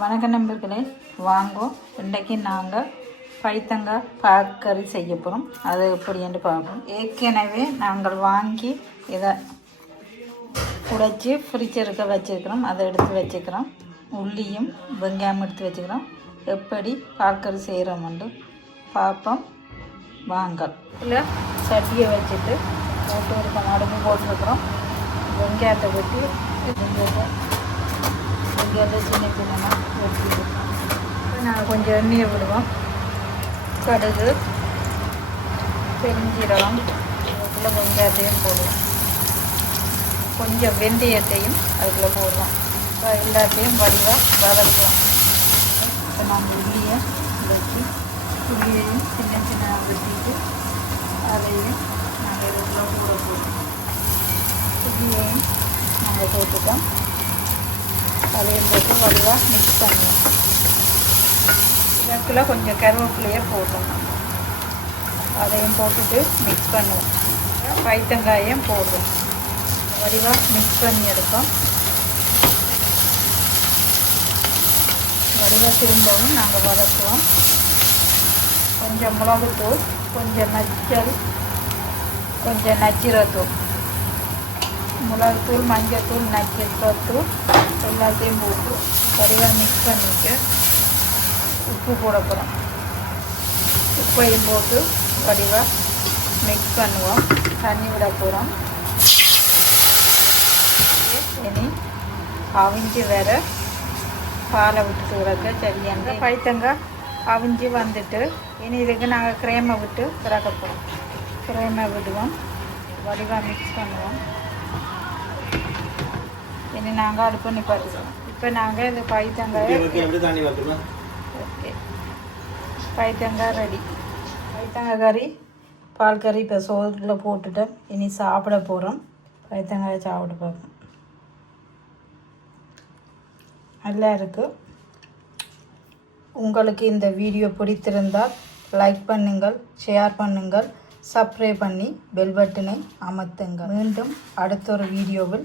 வணக்க நண்பர்களே வாங்கோ. இன்றைக்கு நாங்கள் பைத்தங்காய் பாக்கறி செய்ய போகிறோம் அது எப்படின்னு பார்ப்போம். ஏற்கனவே நாங்கள் வாங்கி இதை உடைச்சி ஃப்ரிட்ஜருக்கு வச்சுருக்கிறோம். அதை எடுத்து வச்சுக்கிறோம் உள்ளியும் வெங்காயம் எடுத்து வச்சுக்கிறோம் எப்படி பாக்கறி செய்கிறோம்னு பார்ப்போம். வாங்கல் இல்லை சட்டியை வச்சுட்டு போட்டு இருக்க நடுவு போட்டிருக்கிறோம். வெங்காயத்தை வெட்டி வெங்காயத்தை சின்ன சின்னமாக வெட்டிட்டு நாங்கள் கொஞ்சம் எண்ணெயை விடுவோம். கடுகு பெருஞ்சீரகம் அதுக்குள்ளே வெங்காயத்தையும் போடுவோம். கொஞ்சம் வெந்தயத்தையும் அதுக்குள்ளே போடுவோம். இப்போ எல்லாத்தையும் வடிவாக வதக்குவோம். இப்போ நாங்கள் உள்ளியை வச்சு உள்ளியையும் சின்ன சின்ன வெட்டிட்டு அதையும் நாங்கள் இதுக்குள்ளே போட போடுவோம் உள்ளியையும் நாங்கள் போட்டுட்டோம். அதையும் போட்டு வடிவாக மிக்ஸ் பண்ணுவோம் இதற்குள்ள கொஞ்சம் கருவேப்பிலையே போட்டோம் நம்ம அதையும் போட்டுட்டு மிக்ஸ் பண்ணுவோம் பைத்தங்காயும் போடுறோம் வடிவாக மிக்ஸ் பண்ணி எடுப்போம். வடிவாக திரும்பவும் நாங்கள் வதக்குவோம். கொஞ்சம் மிளகுத்தூள் கொஞ்சம் நச்சல் கொஞ்சம் நச்சிரத்தூள் மிளகுத்தூள் மஞ்சத்தூள் நச்சீரத்தூள் எல்லாத்தையும் போட்டு சரியாக மிக்ஸ் பண்ணிவிட்டு உப்பு போட போகிறோம் உப்பையும் போட்டு வடிவாக மிக்ஸ் பண்ணுவோம் தண்ணி விட போகிறோம் இனி அவிஞ்சு வேற பாலை விட்டுட்டு விடக்க சரியாங்க பைத்தங்காய் அவிஞ்சு வந்துட்டு இனி இதுக்கு நாங்கள் கிரேமை விட்டு திறக்க போகிறோம் கிரேமை விடுவோம் வடிவாக மிக்ஸ் பண்ணுவோம் இனி நாங்கள் அடுப்பு நிப்பாட்டுவோம் இப்போ நாங்கள் இந்த பைத்தங்காயை ஓகே பைத்தங்காய் ரெடி. பைத்தங்காய் கறி பால் கறி இப்போ சோறில் போட்டுட்டோம் இனி சாப்பிட போகிறோம் பைத்தங்காயை சாப்பிட பார்ப்போம் நல்லா இருக்குது உங்களுக்கு இந்த வீடியோ பிடித்திருந்தால் லைக் பண்ணுங்கள் ஷேர் பண்ணுங்கள் சப்ஸ்கிரைப் பண்ணி பெல் பட்டனை அமர்த்துங்கள். மீண்டும் அடுத்த ஒரு வீடியோவில்